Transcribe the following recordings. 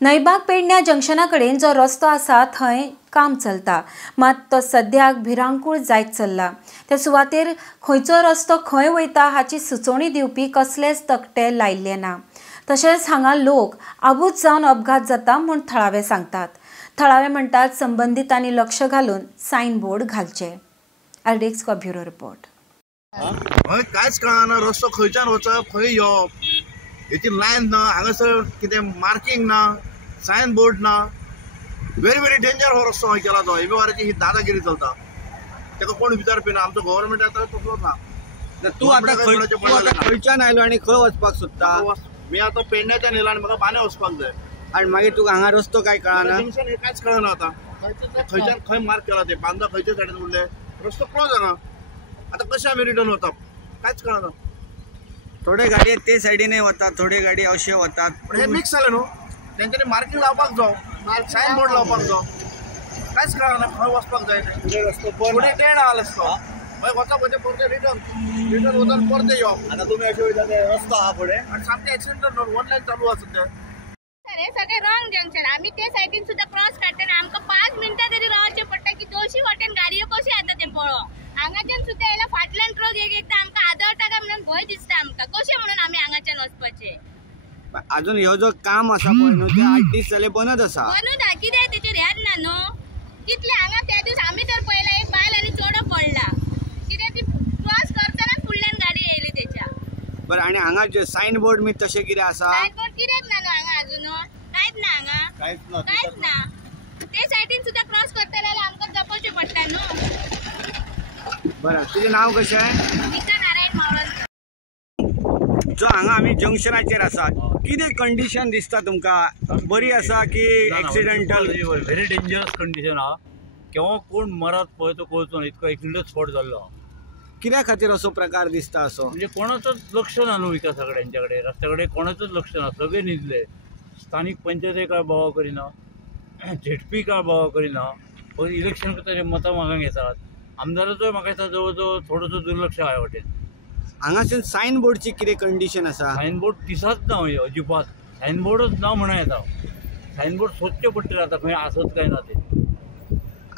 नायबाग पेडण्या जंक्शना कडेन जो रस्तो आसा थंय काम चलता, मात तो सद्याक भिरांकूळ जायत चल्ला। त्या सुवातेर खंयचो रस्तो खंय वयता हाची सुचोवणी दिवपी कसलेच तकटे लायिल्ले ना। तशेंच हांगा लोक आबूज जावन अपघात जाता म्हूण थळावे सांगतात। थळावे म्हणटात संबंधितांनी लक्ष घालून सायनबोर्ड घालचे। RDXGOA bureau report. कांयच कळना, रस्तो खंयच्यान वचप खंय येवप, हेची लायन ना, हांगासर कितें मार्किंग ना, सायन बोर्ड ना। व्हेरी डेंजर हो रस्तो हांवें केला तो। एमवाराची ही दादागिरी चलता, तेका कोण विचारपी ना। आमचो गव्हर्नमेंट आतां तसलोच ना। तूं आतां खंयच्यान आयलो आनी खंय वचपाक सोदता? मी आतां पेडण्याच्यान येयला आनी म्हाका बांदे वचपाक जाय। आनी मागीर तुका हांगा रस्तो काय कळना? जंक्शन हे कांयच कळना आतां। खंयच्यान खंय मार्क केला ते बांदा खंयच्या सायडीन उरले, रस्तो क्लोज जाना। आतां कशें आमी रिटर्न वतात कांयच कळना। थोडे गाडये ते सायडीनय वतात, थोडे गाडी अशे वतात, पण हे मिक्स जालें न्हू। तेंच्यांनी मार्किंग लावपाक जाय, सायन बोर्ड लावपाक जाय, कांयच कळना खंय वचपाक जाय ते। फुडें टेण आहा रस्तो, मागीर वचप म्हणजे परते रिटर्न वचून परते येवप। आतां तुमी अशें वयता ते रस्तो आहा फुडें आनी सामकें एक्सिडेंट वन लायन चालू आसा सद्या। हे सगळे रॉंग जंक्शन। आम्ही ते सायडीन सुद्धा क्रॉस काडटना आमकां 5 मिनिटां तरी रावचे पडटा की दोशी वाटेन गाडयो कशी येता ते पळो। हांगाच्यान सुद्धा येयला फाटल्यान ट्रक एकदा आमकां आदळटा काय म्हणून भंय दिसता आमकां। कशें म्हणून आमी हांगाच्यान वचपाचे? अजून ह्यो जो काम आसा पळय न्हू, ते 8 दीस जाले बंदच आसा। बंदूच आहा, कित्याक तेचेर ह्याच ना न्हू। कितले हांगा त्या दिवस आमी तर पळयला एक बायल आनी चोडो पडला, कित्याक ती क्रॉस करतना फुडल्यान गाडी येयली तेच्या। बरं, आनी हांगा जे सायन बोर्ड मी तशें कितें आसा? सायन बोर्ड कित्याक ना न्हू हांगा अजून? कांयच ना हांगा, कांयच ना। ते सायडीन सुद्धा क्रॉस करता जाल्यार आमकां जपोवचें पडटा न्हू। बरं, तुजें नांव कशें? नारायण मावळकर। जो हांगा आमी जंक्शनाचेर आसा, कितें कंडिशन दिसता तुमकां? बरी आसा की एक्सिडेंटल? व्हेरी डेंजरस कंडिशन आहा। केव्हा कोण मरत पळय तो कळचो ना, इतको एक्सिडेंट स्पॉट जाल्लो। कित्या खातीर असो प्रकार दिसता असो? म्हणजे कोणाचोच लक्ष ना न्हू विकासा कडेन, रस्त्याकडे कोणाचोच लक्ष ना, सगळे न्हिदले। स्थानिक पंचायती काय बोवाळ करिना, झेडपी काय बोवाळ करिना, इलेक्शन करता मतां मागूंक येतात। आमदाराचोय म्हाका दिसता जवळ जवळ थोडोसो दुर्लक्ष आहा वाटेन। हांगाच्यान सायन बोर्डची कितें कंडिशन आसा? सायन बोर्ड दिसत ना अजिबात, सायन बोर्डच ना म्हणा येता। सायन बोर्ड सोदचे पडटले आतां खंय आसत काय ना ते।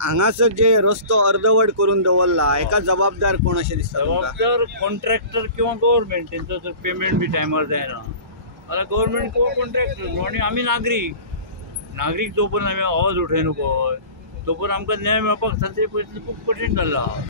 हांगासर जे रस्तो अर्दवट करून दवरला, हेका जबाबदार कोण अशें दिसता तुमकां? जबाबदार कॉन्ट्रॅक्टर किंवा गव्हर्नमेंट, तेंचो जर पेमेंट बी टायमार जायना जाल्यार गव्हर्नमेंट किंवा कॉन्ट्रॅक्टर आनी आमी नागरीक जो पर्यंत आमी आवाज उठयना पळय, तो पर्यंत आमकां न्याय मेळपाक सद्या परिस्थिती खूब कठीण जाल्लो आहा।